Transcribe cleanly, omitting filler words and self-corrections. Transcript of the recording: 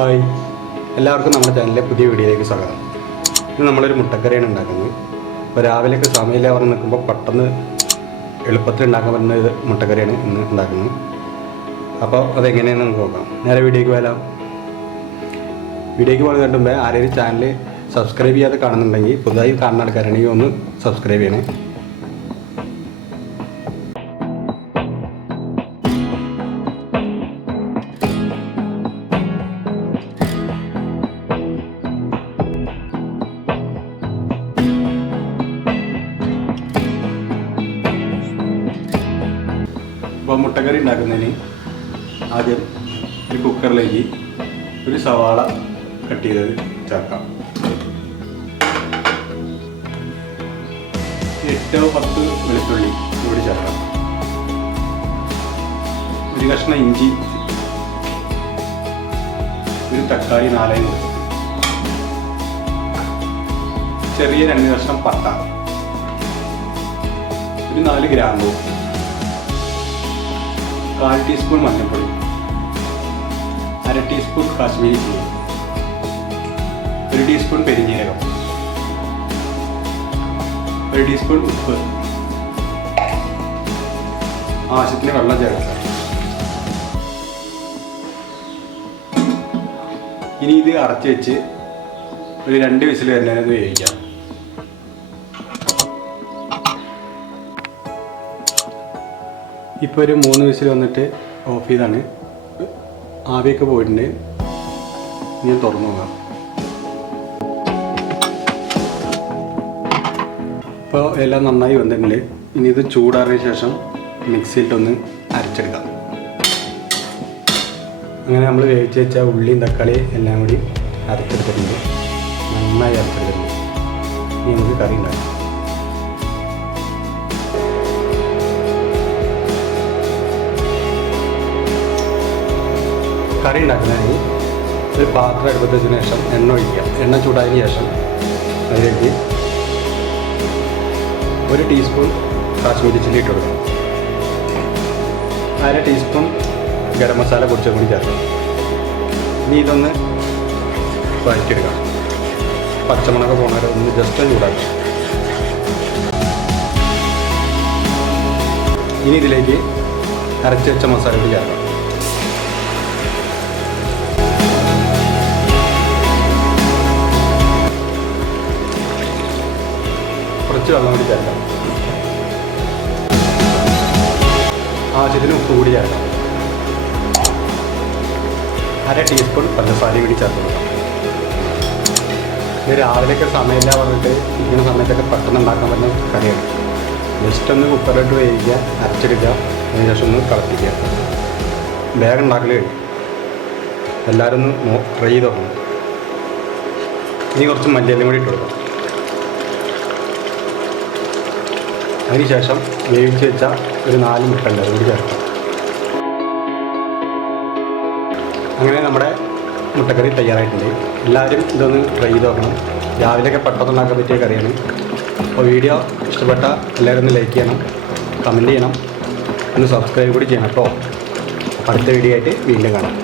Hi, എല്ലാവർക്കും നമ്മുടെ ചാനലിലെ പുതിയ വീഡിയോയിലേക്ക് സ്വാഗതം. ഇന്ന് നമ്മളൊരു മുട്ടക്കറിയാണ് ഉണ്ടാക്കുന്നത്. ഇപ്പോൾ രാവിലെയൊക്കെ സമയമില്ല പറഞ്ഞ് നിൽക്കുമ്പോൾ പെട്ടെന്ന് എളുപ്പത്തിൽ ഉണ്ടാക്കാൻ പറ്റുന്ന മുട്ടക്കറിയാണ് ഇന്ന് ഉണ്ടാക്കുന്നത്. അപ്പോൾ അതെങ്ങനെയാണെന്ന് നമുക്ക് നോക്കാം. നേരെ വീഡിയോയ്ക്ക് പോയാലോ. വീഡിയോയ്ക്ക് പോകുന്നതിന് മുമ്പേ ആരെയും ചാനൽ സബ്സ്ക്രൈബ് ചെയ്യാതെ കാണുന്നുണ്ടെങ്കിൽ പുതുതായി കാണുന്ന ആൾക്കാരാണെങ്കിൽ ഒന്ന് സബ്സ്ക്രൈബ് ചെയ്യണേ. അപ്പോൾ മുട്ടക്കറി ഉണ്ടാക്കുന്നതിന് ആദ്യം ഒരു കുക്കറിലേക്ക് ഒരു സവാള കട്ട് ചെയ്തത് ചേർക്കാം. 8-10 വെളുത്തുള്ളി കൂടി ചേർക്കാം. ഒരു കഷ്ണം ഇഞ്ചി, ഒരു തക്കാളി 4 കൊടുക്കും, ചെറിയ 2 കഷ്ണം പട്ട, ഒരു 4 ഗ്രാമ്പൂ, 1/4 ടീസ്പൂൺ മഞ്ഞൾപ്പൊടി, 1/2 ടീസ്പൂൺ കാശ്മീരി ചില്ലി, 1 ടീസ്പൂൺ പെരിഞ്ജീരകം, 1 ടീസ്പൂൺ ഉപ്പ്, ആവശ്യത്തിന് വെള്ളം ചേർക്കുക. ഇനി ഇത് അടച്ചു വെച്ച് ഒരു 2 വിസിൽ വരുന്നതിനത് വേവിക്കാം. ഇപ്പോൾ ഒരു 3 വിസിൽ വന്നിട്ട് ഓഫ് ചെയ്താണ്. ആവിയൊക്കെ പോയിട്ടുണ്ട്. ഇനി തുറന്നു നോക്കാം. ഇപ്പോൾ എല്ലാം നന്നായി വന്നിട്ടുണ്ട്. ഇനി ഇത് ചൂടാറിയ ശേഷം മിക്സിയിലിട്ടൊന്ന് അരച്ചെടുക്കാം. അങ്ങനെ നമ്മൾ വേവിച്ച് വെച്ച ഉള്ളിയും തക്കാളിയും എല്ലാം കൂടി അരച്ചെടുത്തിട്ടുണ്ട്. നന്നായി അരച്ചെടുത്തിട്ടുണ്ട്. ഇനി നമുക്ക് കറി ഉണ്ടാക്കാം. കറി ഉണ്ടാക്കുന്നതിന് ഒരു പാത്രം എടുത്തതിന് ശേഷം എണ്ണ ഒഴിക്കുക. എണ്ണ ചൂടായതിനു ശേഷം അതിലേക്ക് 1 ടീസ്പൂൺ കാശ്മീരി ചില്ലി ഇട്ട് കൊടുക്കണം. 1/2 ടീസ്പൂൺ ഗരം മസാല പൊടിച്ചത് കൂടി ചേർക്കണം. ഇനി ഇതൊന്ന് വഴറ്റിയെടുക്കാം. പച്ചമുളക് പോകുന്നവരെ ഒന്ന് ജസ്റ്റ് ചൂടാക്കുക. ഇനി ഇതിലേക്ക് അരച്ച് വെച്ച മസാല കൂടി ചേർക്കാം. കുറച്ച് വെള്ളം കൂടി ചേർക്കാം. ആവശ്യത്തിന് ഉപ്പ് കൂടി ചേർക്കാം. 1/2 ടീസ്പൂൺ പഞ്ചസാര കൂടി ചേർത്ത് കൊടുക്കാം. ഇത് രാവിലെയൊക്കെ സമയമില്ല പറഞ്ഞിട്ട് ഇങ്ങനെ സമയത്തൊക്കെ പെട്ടെന്ന് ഉണ്ടാക്കാൻ പറ്റുന്ന കറിയാണ്. ജസ്റ്റ് ഒന്ന് കുക്കറിലിട്ട് വേവിക്കുക, അരച്ചെടുക്കുക, അതിന് ശേഷം ഒന്ന് തിളപ്പിക്കുക. വേഗം ഉണ്ടാക്കൽ കഴിയും. എല്ലാവരും ഒന്ന് ട്രൈ ചെയ്ത് നോക്കണം. ഇനി കുറച്ച് മല്ലിയിലും കൂടി ഇട്ട് കൊടുക്കാം. അതിനുശേഷം വേവിച്ച് വെച്ച ഒരു 4 മുട്ട ഉണ്ട്, അതുകൂടി ചേർക്കാം. അങ്ങനെ നമ്മുടെ മുട്ടക്കറി തയ്യാറായിട്ടുണ്ട്. എല്ലാവരും ഇതൊന്ന് ട്രൈ ചെയ്ത് നോക്കണം. രാവിലെയൊക്കെ പെട്ടെന്ന് ഉണ്ടാക്കാൻ പറ്റിയ കറിയാണ്. അപ്പോൾ വീഡിയോ ഇഷ്ടപ്പെട്ട എല്ലാവരും ഒന്ന് ലൈക്ക് ചെയ്യണം, കമൻറ്റ് ചെയ്യണം, ഒന്ന് സബ്സ്ക്രൈബ് കൂടി ചെയ്യണം കേട്ടോ. അടുത്ത വീഡിയോ ആയിട്ട് വീണ്ടും കാണാം.